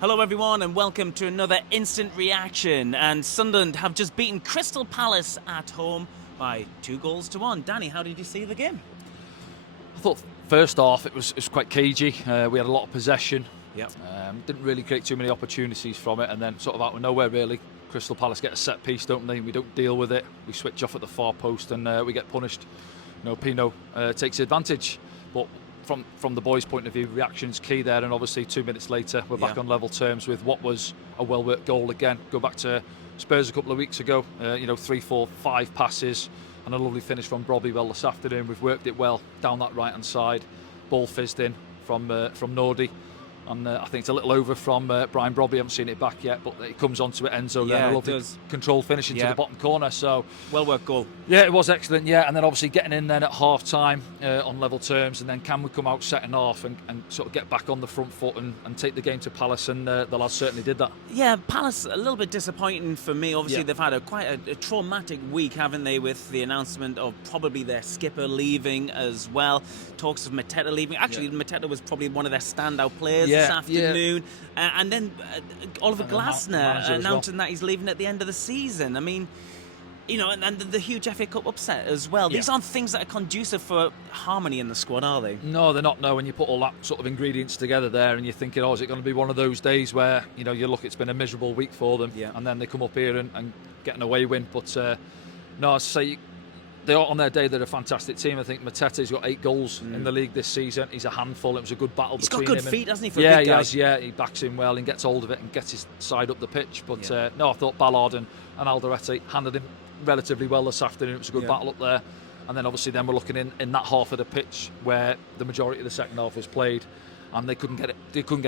Hello everyone and welcome to another instant reaction. And Sunderland have just beaten Crystal Palace at home by 2-1. Danny, how did you see the game? I thought first half it was quite cagey. We had a lot of possession. Yep. Didn't really create too many opportunities from it, and then sort of out of nowhere really, Crystal Palace get a set piece, don't they? We don't deal with it. We switch off at the far post and we get punished. Pino takes advantage, but from the boys' point of view, reaction's key there, and obviously 2 minutes later we're back on level terms with what was a well-worked goal again. Go back to Spurs a couple of weeks ago, 3, 4, 5 passes and a lovely finish from Brobbey. Well, this afternoon we've worked it well down that right-hand side, ball fizzed in from Nordy, and I think it's a little over from Brian Brobbey. I haven't seen it back yet, but it comes onto it, Enzo, then a lovely controlled finish into the bottom corner. So well worked goal. Yeah, it was excellent. Yeah, and then obviously getting in then at half time on level terms, and then can we come out second half and sort of get back on the front foot and take the game to Palace, and the lads certainly did that. Yeah, Palace a little bit disappointing for me. Obviously they've had quite a traumatic week, haven't they, with the announcement of probably their skipper leaving as well. Talks of Mateta leaving. Actually, Mateta was probably one of their standout players this afternoon. And then Oliver Glasner announcing that he's leaving at the end of the season. I mean, and the huge FA Cup upset as well. These aren't things that are conducive for harmony in the squad, are they? No, they're not. No, when you put all that sort of ingredients together there and you're thinking, is it going to be one of those days where, you look, it's been a miserable week for them, and then they come up here and get an away win. But no, I say they are on their day. They're a fantastic team. I think Mateta's got 8 goals in the league this season. He's a handful. It was a good battle between him. He's got good feet, hasn't he, for a big guy? He has, yeah. He backs him well and gets hold of it and gets his side up the pitch. But no, I thought Ballard and Alderete handled him relatively well this afternoon. It was a good battle up there. And then obviously we're looking in that half of the pitch where the majority of the second half was played, and they couldn't get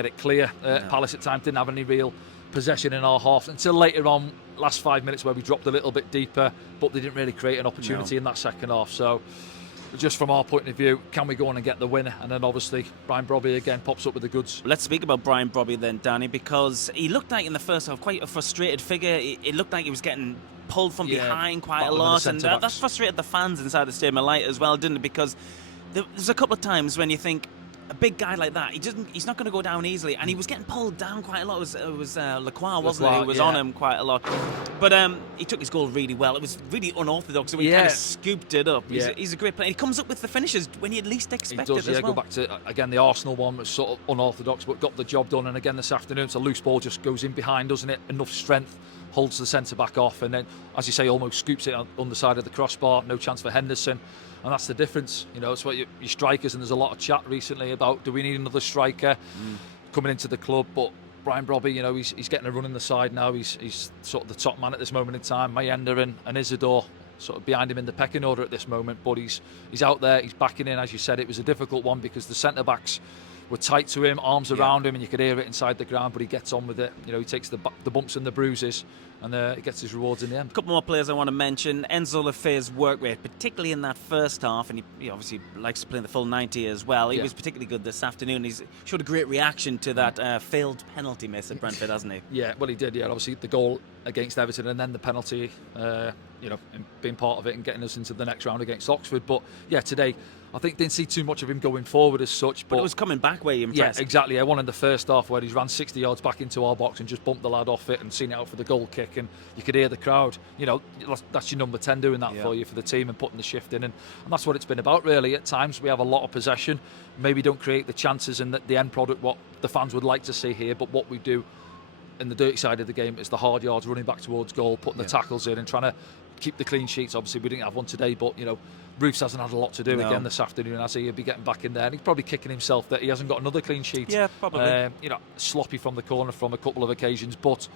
it clear. Palace at times didn't have any real possession in our half until later on, last 5 minutes, where we dropped a little bit deeper, but they didn't really create an opportunity in that second half. So just from our point of view, can we go on and get the winner? And then obviously Brian Brobbey again pops up with the goods. Let's speak about Brian Brobbey then, Danny, because he looked like in the first half quite a frustrated figure. It looked like he was getting pulled from behind quite a lot, and that frustrated the fans inside the Stadium of Light as well, didn't it? Because there's a couple of times when you think, a big guy like that, he's not going to go down easily, and he was getting pulled down quite a lot. It was Lacroix, wasn't it? Who was on him quite a lot. But he took his goal really well. It was really unorthodox, so he kind of scooped it up. He's a great player. He comes up with the finishes when you'd least expect it as well. Go back to, again, the Arsenal one was sort of unorthodox, but got the job done. And again, this afternoon, it's a loose ball, just goes in behind, doesn't it? Enough strength, holds the centre-back off, and then, as you say, almost scoops it on the side of the crossbar. No chance for Henderson. And that's the difference, it's what your strikers, and there's a lot of chat recently about, do we need another striker coming into the club? But Brian Brobbey, he's getting a run in the side now. He's sort of the top man at this moment in time. Mayenda and Isidore sort of behind him in the pecking order at this moment, but he's out there, he's backing in. As you said, it was a difficult one because the centre backs were tight to him, arms around him, and you could hear it inside the ground, but he gets on with it. He takes the bumps and the bruises, and he gets his rewards in the end. A couple more players I want to mention. Enzo Lefebvre's work rate, particularly in that first half, and he obviously likes to play in the full 90 as well. He was particularly good this afternoon. He's showed a great reaction to that failed penalty miss at Brentford, hasn't he? Yeah, well, he did. Yeah, obviously the goal against Everton and then the penalty, being part of it and getting us into the next round against Oxford. But yeah, today I think didn't see too much of him going forward as such. But it was coming back where he impressed. Yeah, exactly. One in the first half where he's ran 60 yards back into our box and just bumped the lad off it and seen it out for the goal kick, and you could hear the crowd. That's your number 10 doing that for you, for the team, and putting the shift in, and that's what it's been about really. At times we have a lot of possession, maybe don't create the chances and the end product what the fans would like to see here, but what we do in the dirty side of the game is the hard yards, running back towards goal, putting the tackles in and trying to keep the clean sheets. Obviously we didn't have one today, but Roofs hasn't had a lot to do again this afternoon, as he'll be getting back in there, and he's probably kicking himself that he hasn't got another clean sheet. Yeah, probably. Sloppy from the corner from a couple of occasions, but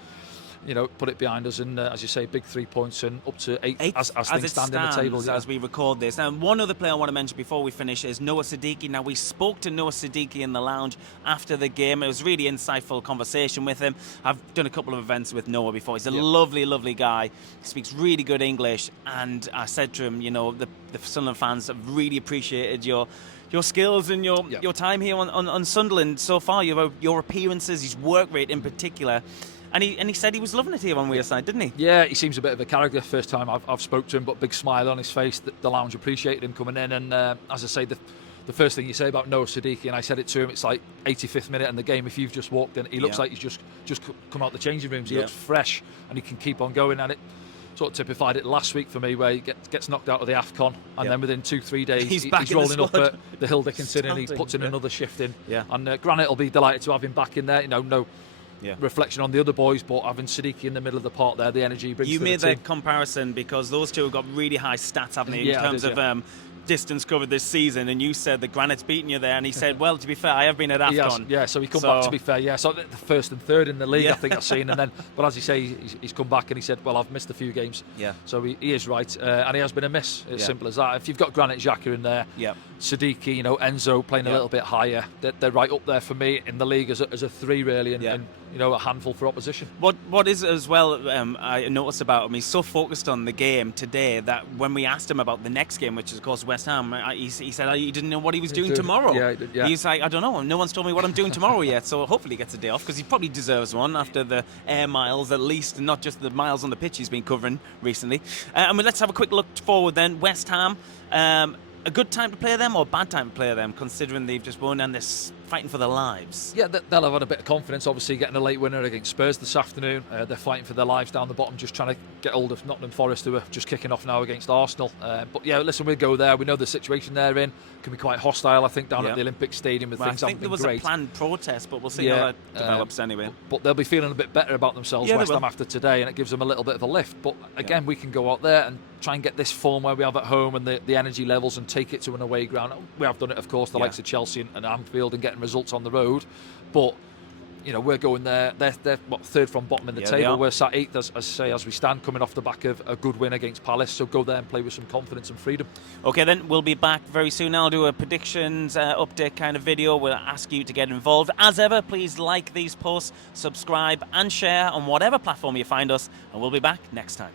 put it behind us, and as you say, big 3 points and up to 8 as things stand in the table. As we record this. And one other player I want to mention before we finish is Noah Sadiki. Now, we spoke to Noah Sadiki in the lounge after the game. It was a really insightful conversation with him. I've done a couple of events with Noah before. He's a lovely, lovely guy. He speaks really good English, and I said to him, the Sunderland fans have really appreciated your skills and your time here on Sunderland so far, your appearances, his work rate in particular. And he said he was loving it here on Wearside, didn't he? Yeah, he seems a bit of a character. First time I've spoke to him, but big smile on his face. The lounge appreciated him coming in, and as I say, the the first thing you say about Noah Sadiki, and I said it to him, it's like 85th minute in the game. If you've just walked in, he looks like he's just come out the changing rooms. He looks fresh, and he can keep on going. And it sort of typified it last week for me, where he gets knocked out of the AFCON, and then within 2-3 days he's rolling up at the Hill Dickinson, and he puts in another shift in. And Granite will be delighted to have him back in there. You know, no reflection on the other boys, but having Sadiki in the middle of the park there, the energy he brings to the team. You made that comparison because those two have got really high stats, haven't they, in terms of distance covered this season, and you said that Granite's beaten you there, and he said, well, to be fair, I have been at AFCON. So he come back, to be fair, so the first and third in the league, I think I've seen, and then, but as you say, he's come back and he said, well, I've missed a few games. So he is right, and he has been a miss, as simple as that. If you've got Granite Xhaka in there, Sadiki, Enzo playing a little bit higher, they're right up there for me in the league as a three, really, and a handful for opposition. What is as well, I noticed about him, he's so focused on the game today that when we asked him about the next game, which is of course West Ham, he said he didn't know what he was doing tomorrow. He's like, I don't know, no one's told me what I'm doing tomorrow yet, so hopefully he gets a day off, because he probably deserves one after the air miles at least, and not just the miles on the pitch he's been covering recently. And let's have a quick look forward then. West Ham, a good time to play them or a bad time to play them, considering they've just won and they're fighting for their lives? Yeah, they'll have had a bit of confidence, obviously, getting a late winner against Spurs this afternoon. They're fighting for their lives down the bottom, just trying to get hold of Nottingham Forest, who are just kicking off now against Arsenal. But yeah, listen, we'll go there. We know the situation they're in can be quite hostile, I think, down at the Olympic Stadium with things haven't been great. I think there was a planned protest, but we'll see how that develops anyway. But they'll be feeling a bit better about themselves, West Ham, after today, and it gives them a little bit of a lift. But again, we can go out there and try and get this form where we have at home and the energy levels and take it to an away ground. We have done it, of course, the likes of Chelsea and Anfield, and getting results on the road. But we're going there. They're third from bottom in the table. We're sat 8th, as we stand, coming off the back of a good win against Palace. So go there and play with some confidence and freedom. Okay, then we'll be back very soon. I'll do a predictions update kind of video. We'll ask you to get involved. As ever, please like these posts, subscribe and share on whatever platform you find us, and we'll be back next time.